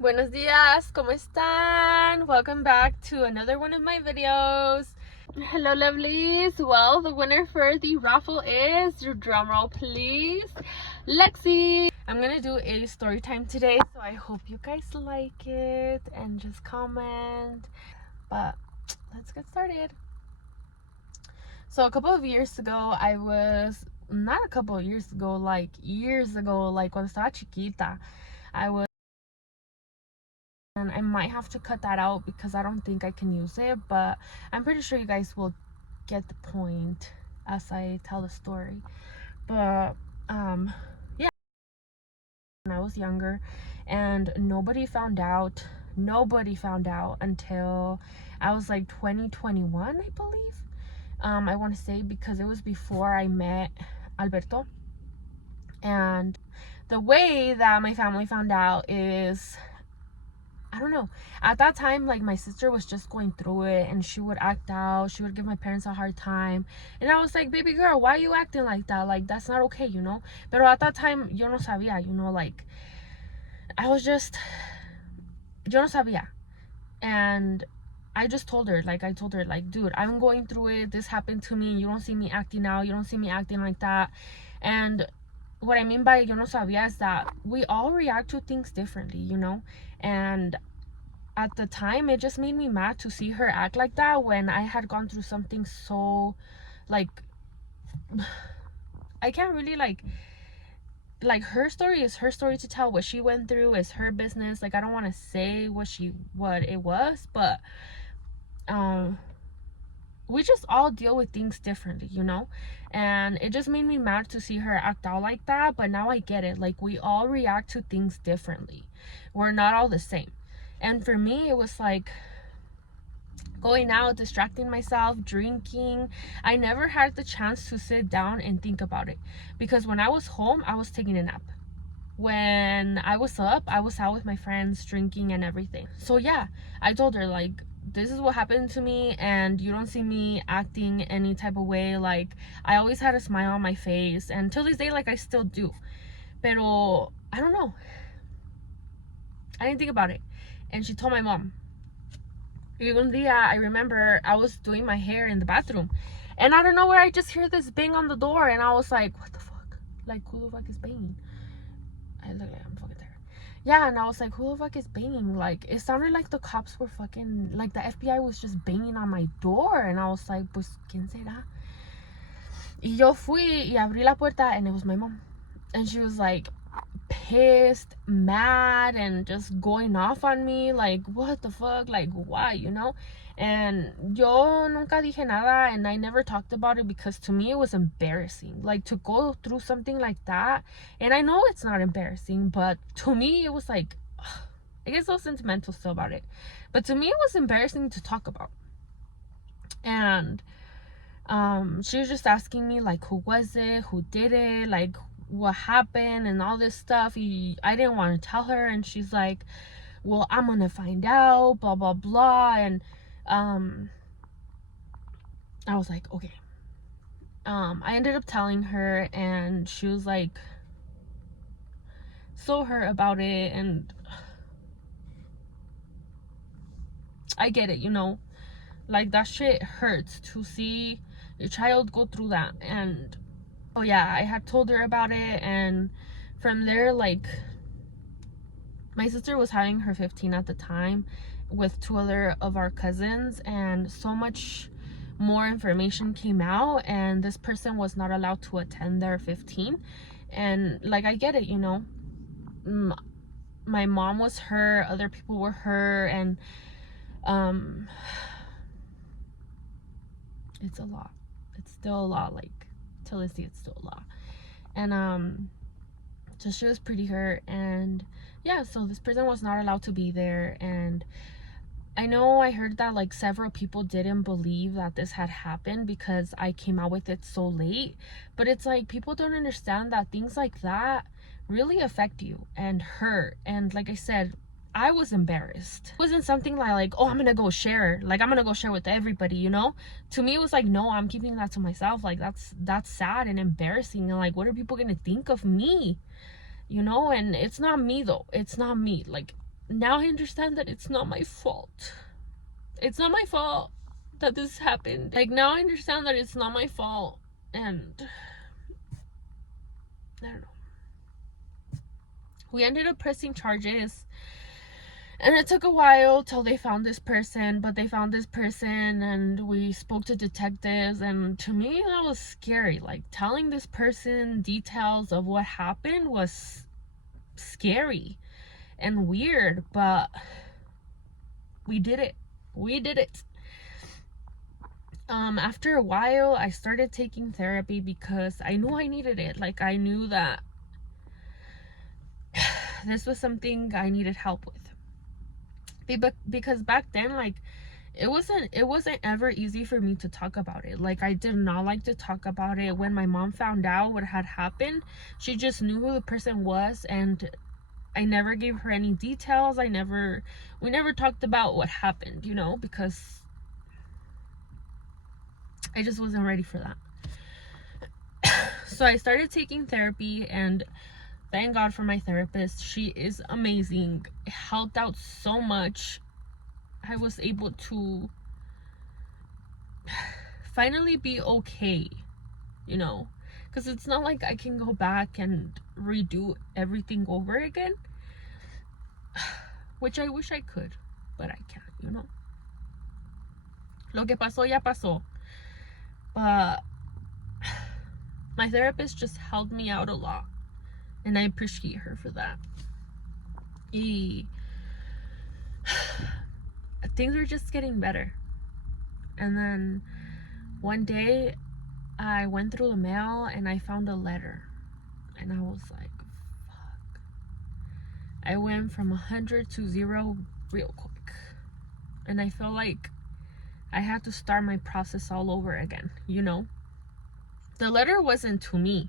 Buenos dias, ¿cómo están? Welcome back to another one of my videos. Hello lovelies. Well, the winner for the raffle is, your drum roll please, Lexi. I'm gonna do a story time today, so I hope you guys like it and just comment. But let's get started. So a couple of years ago, not a couple of years ago, like years ago, like cuando estaba chiquita, and I might have to cut that out because I don't think I can use it, but I'm pretty sure you guys will get the point as I tell the story. But yeah, when I was younger, and nobody found out until I was like 2021, I believe. I want to say, because it was before I met Alberto. And the way that my family found out is, I don't know. At that time, like, my sister was just going through it and she would act out. She would give my parents a hard time. And I was like, baby girl, why are you acting like that? Like, that's not okay, you know? Pero at that time, yo no sabía, you know? Like, yo no sabía. And I told her, like, dude, I'm going through it. This happened to me. You don't see me acting out. You don't see me acting like that. And what I mean by yo no sabía is that we all react to things differently, you know? And at the time, it just made me mad to see her act like that when I had gone through something so, like, I can't really, like, her story is her story to tell. What she went through is her business. Like, I don't want to say what it was, but we just all deal with things differently, you know? And it just made me mad to see her act out like that. But now I get it. Like, we all react to things differently. We're not all the same. And for me, it was like going out, distracting myself, drinking. I never had the chance to sit down and think about it, because when I was home, I was taking a nap. When I was up, I was out with my friends, drinking and everything. So yeah, I told her, like, this is what happened to me, and you don't see me acting any type of way. Like, I always had a smile on my face, and till this day, like, I still do. Pero I don't know, I didn't think about it. And she told my mom. Un día, I remember I was doing my hair in the bathroom, and I don't know where I just hear this bang on the door, and I was like, what the fuck? Like, who the fuck is banging? I look like I'm fucking tired. Yeah, and I was like, who the fuck is banging? Like, it sounded like the cops were fucking, like, the FBI was just banging on my door, and I was like, pues, ¿quién será? Y yo fui y abrí la puerta, and it was my mom. And she was like pissed, mad, and just going off on me, like, what the fuck, like, why, you know? And yo nunca dije nada, and I never talked about it, because to me it was embarrassing, like, to go through something like that. And I know it's not embarrassing, but to me it was like, I get so sentimental still about it, but to me it was embarrassing to talk about. And she was just asking me, like, who was it, who did it, like, what happened, and all this stuff. I didn't want to tell her, and she's like, well, I'm gonna find out, blah blah blah. And I was like, okay. I ended up telling her, and she was like so hurt about it. And I get it, you know, like, that shit hurts to see your child go through that. And oh yeah, I had told her about it, and from there, like, my sister was having her 15 at the time with 2 other of our cousins, and so much more information came out, and this person was not allowed to attend their 15. And, like, I get it, you know, my mom was hurt, other people were hurt, and it's a lot. It's still a lot. Like, till this day, it's still a lot. And so she was pretty hurt. And yeah, so this person was not allowed to be there. And I know I heard that, like, several people didn't believe that this had happened because I came out with it so late. But it's like, people don't understand that things like that really affect you and hurt. And like I said, I was embarrassed. It wasn't something like, oh, I'm gonna go share, like, I'm gonna go share with everybody, you know? To me, it was like, no, I'm keeping that to myself. Like, that's sad and embarrassing, and like, what are people gonna think of me, you know? And it's not me, though. It's not me. Like, now I understand that it's not my fault. It's not my fault that this happened. Like, now I understand that it's not my fault. And I don't know. We ended up pressing charges. And it took a while till they found this person, but they found this person and we spoke to detectives, and to me that was scary. Like, telling this person details of what happened was scary and weird, but we did it. We did it. After a while, I started taking therapy because I knew I needed it. Like, I knew that this was something I needed help with. Because back then, like, it wasn't ever easy for me to talk about it. Like, I did not like to talk about it. When my mom found out what had happened, she just knew who the person was, and I never gave her any details. We never talked about what happened, you know, because I just wasn't ready for that. So I started taking therapy, and thank God for my therapist. She is amazing. It helped out so much. I was able to finally be okay, you know, because it's not like I can go back and redo everything over again, which I wish I could, but I can't, you know. Lo que pasó ya pasó. But my therapist just helped me out a lot, and I appreciate her for that. Things were just getting better. And then one day I went through the mail and I found a letter, and I was like, fuck. I went from 100 to 0 real quick, and I felt like I had to start my process all over again, you know. The letter wasn't to me,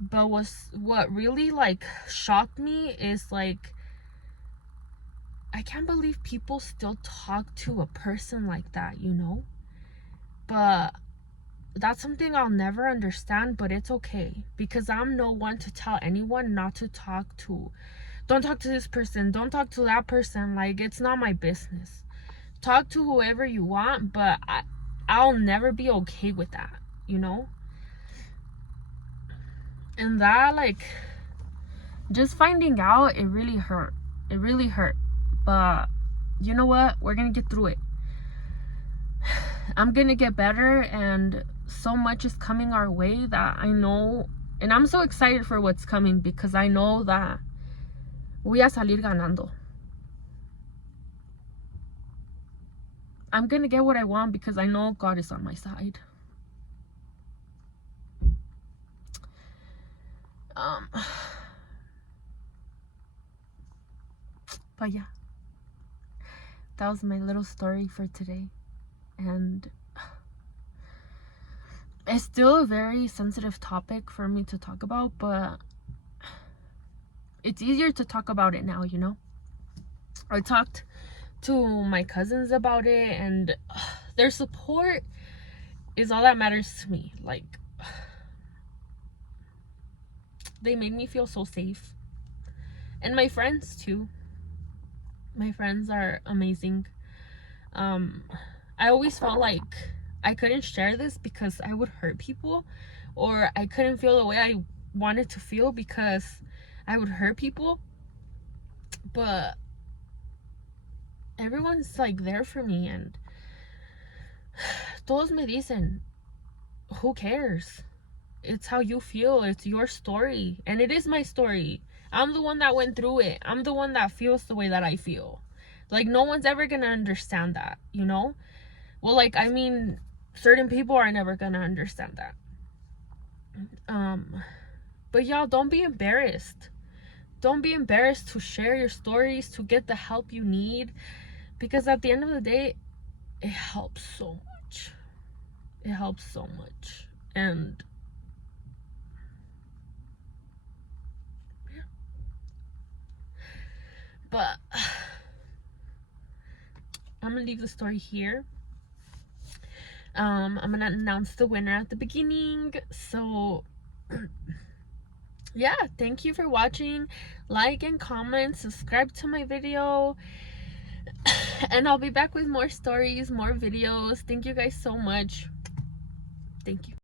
but what really like shocked me is, like, I can't believe people still talk to a person like that, you know. But that's something I'll never understand, but it's okay, because I'm no one to tell anyone not to talk to. Don't talk to this person, don't talk to that person. Like, it's not my business. Talk to whoever you want, but I'll never be okay with that, you know. And that, like, just finding out, it really hurt. It really hurt. But you know what? We're gonna get through it. I'm gonna get better, and so much is coming our way that I know, and I'm so excited for what's coming, because I know that voy a salir ganando. I'm gonna get what I want because I know God is on my side. But yeah, that was my little story for today. And it's still a very sensitive topic for me to talk about, but it's easier to talk about it now, you know. I talked to my cousins about it, and their support is all that matters to me. Like, they made me feel so safe. And my friends too. My friends are amazing. I always felt like I couldn't share this because I would hurt people, or I couldn't feel the way I wanted to feel because I would hurt people. But everyone's like there for me, and todos me dicen, who cares? It's how you feel. It's your story, and it is my story. I'm the one that went through it. I'm the one that feels the way that I feel. Like, no one's ever gonna understand that, you know. Well, like, I mean, certain people are never gonna understand that. But y'all, don't be embarrassed. Don't be embarrassed to share your stories, to get the help you need, because at the end of the day, it helps so much. It helps so much. And yeah. But I'm gonna leave the story here. I'm gonna announce the winner at the beginning. So yeah, thank you for watching. Like and comment, subscribe to my video, and I'll be back with more stories, more videos. Thank you guys so much. Thank you.